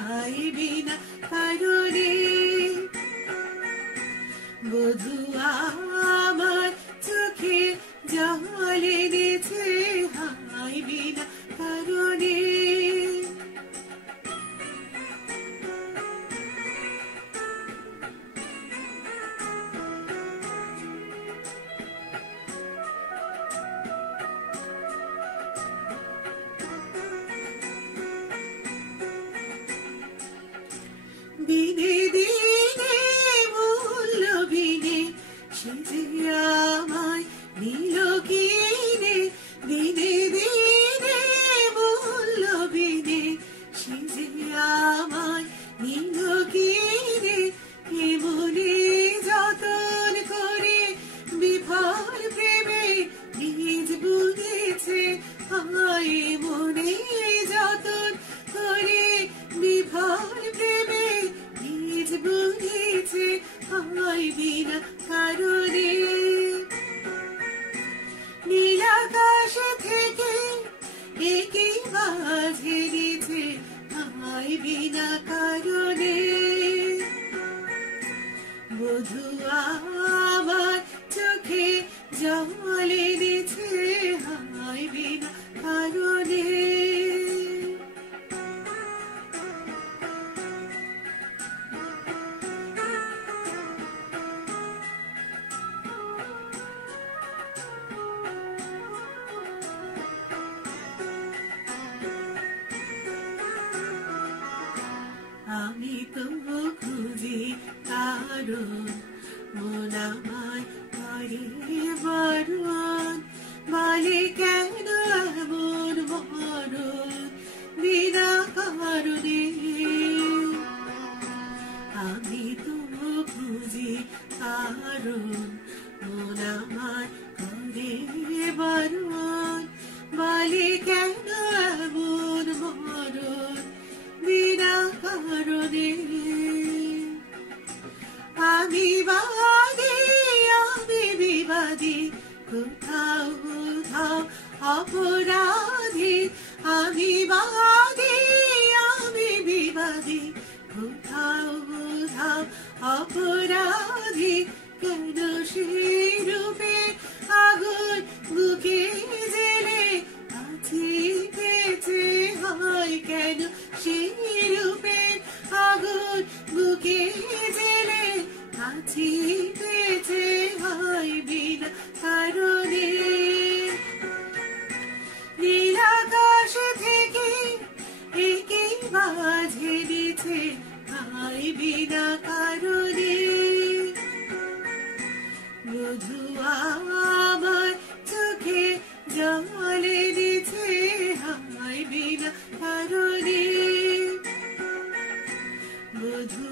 high বিনা কারণে বধূ আমার চোখে জল এনেছে হাই বিনা কারণে দিনে দিনে মূল্য বিনে সেজে আমায় নিল কিনে দিনে দিনে মূল্য বিনে সেজে আমায় নিল কিনে এমনি যতন করে বিফল প্রেমে বীজ বুনেছে আমায় মনে যতন করে বিফল প্রেমে বীজ বুনেছে আমায় বিনা কারণে নীল আকাশ থেকে একই মাঝে দিয়েছে আমায় বিনা কারণে বধূ আমার চোখে জল এনেছে আমায় বিনা কারণে আমি তো খুঁজি কারণ মন আমায় করে বারণ বলে কেন এমন মরণ বিনা কারণে আমি তো খুঁজি কারণ মন আমায় করে বারণ বলে কেন এমন মরণ বিনা কারণে আমি বিবাদী কোথাও কোথাও অপরাধী আমি বিবাদী কোথাও কোথাও অপরাধী কেন সেই রূপে আগুন বুকে জেলে আছি পেয়েছে হয় কেন সেই রূপে আগুন বুকে জেলে আছি পেয়েছে হয় বিনা কারণে নীল আকাশ থেকে একই মাঝে দিয়েছে হয় বিনা কারণে বধূ আমার চোখে জল এনেছে হয় বিনা কারণে বধূ